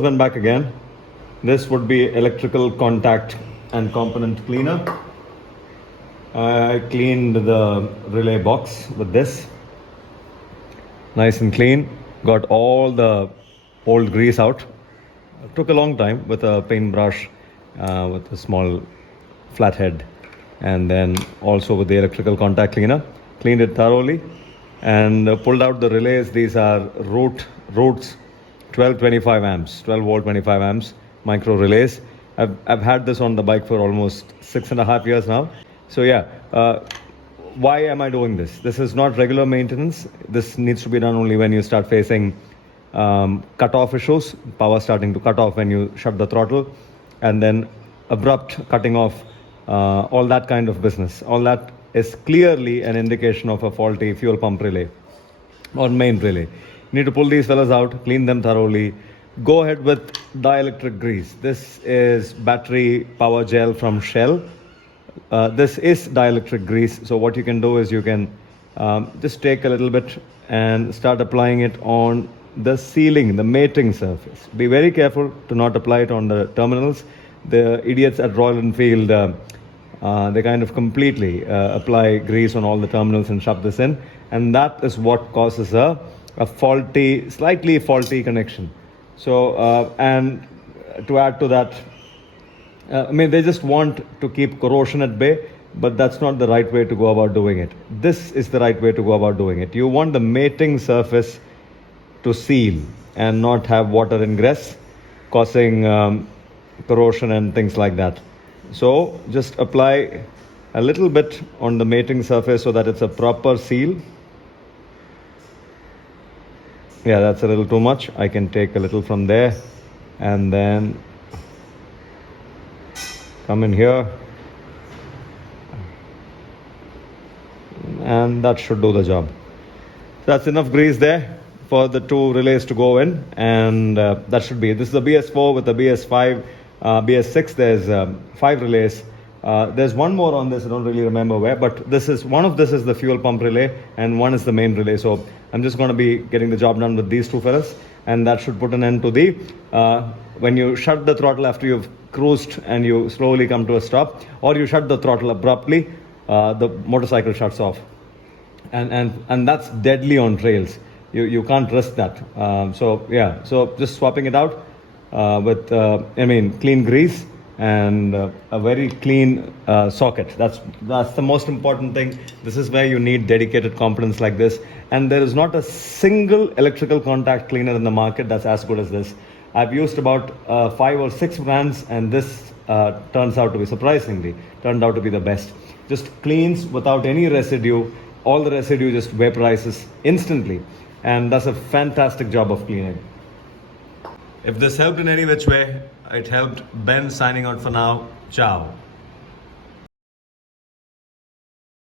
Went back again. This would be electrical contact and component cleaner. I cleaned the relay box with this. Nice and clean. Got all the old grease out. It took a long time with a paintbrush, with a small flathead, and then also with the electrical contact cleaner. Cleaned it thoroughly and pulled out the relays. These are Roots 1225 amps, 12 volt 25 amps micro relays. I've had this on the bike for almost 6.5 years now. So yeah, why am I doing this? This is not regular maintenance. This needs to be done only when you start facing cut-off issues, power starting to cut off when you shut the throttle, and then abrupt cutting off, all that kind of business. All that is clearly an indication of a faulty fuel pump relay or main relay. You need to pull these fellas out, clean them thoroughly. Go ahead with dielectric grease. This is battery power gel from Shell. This is dielectric grease. So what you can do is you can just take a little bit and start applying it on the sealing, the mating surface. Be very careful to not apply it on the terminals. The idiots at Royal Enfield, they kind of completely apply grease on all the terminals and shove this in. And that is what causes a faulty, slightly faulty connection. So, and to add to that, they just want to keep corrosion at bay, but that's not the right way to go about doing it. This is the right way to go about doing it. You want the mating surface to seal and not have water ingress, causing corrosion and things like that. So just apply a little bit on the mating surface so that it's a proper seal. Yeah, that's a little too much. I can take a little from there and then come in here, and that should do the job. That's enough grease there for the two relays to go in, and that should be it. This is the BS4 with the BS5, BS6. There's 5 relays. There's one more on this. I don't really remember where, but this is the fuel pump relay and one is the main relay. So I'm just going to be getting the job done with these two fellas, and that should put an end to the when you shut the throttle after you've cruised and you slowly come to a stop, or you shut the throttle abruptly, the motorcycle shuts off, and that's deadly on trails. You can't risk that. So just swapping it out with clean grease and a very clean socket. That's the most important thing. This is where you need dedicated components like this, and there is not a single electrical contact cleaner in the market that's as good as this. I've used about 5 or 6 brands, and this turned out to be the best. Just cleans without any residue. All the residue just vaporizes instantly, and does a fantastic job of cleaning. If this helped in any which way, it helped. Ben signing out for now. Ciao.